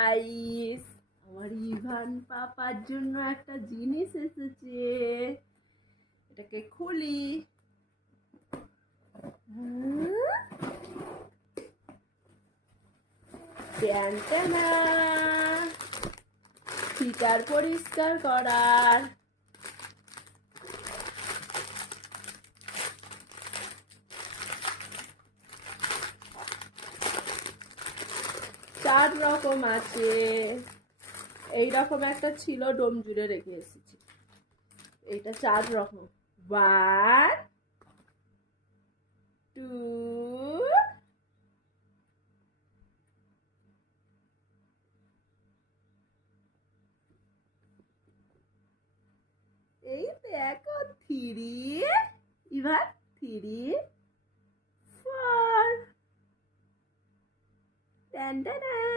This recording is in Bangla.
গাইস, আমার ইভান পাপার জন্য একটা জিনিস এসেছে। এটাকে খুলি। প্যান্টানা ফিটার পরিষ্কার করার। চার রকম আছে। এইরকম একটা ছিল, ডোম জুড়ে রেখে এসেছি। এইটা চার রকম। 1 2 এই দেখো 3 এবার 3 4 টান টান।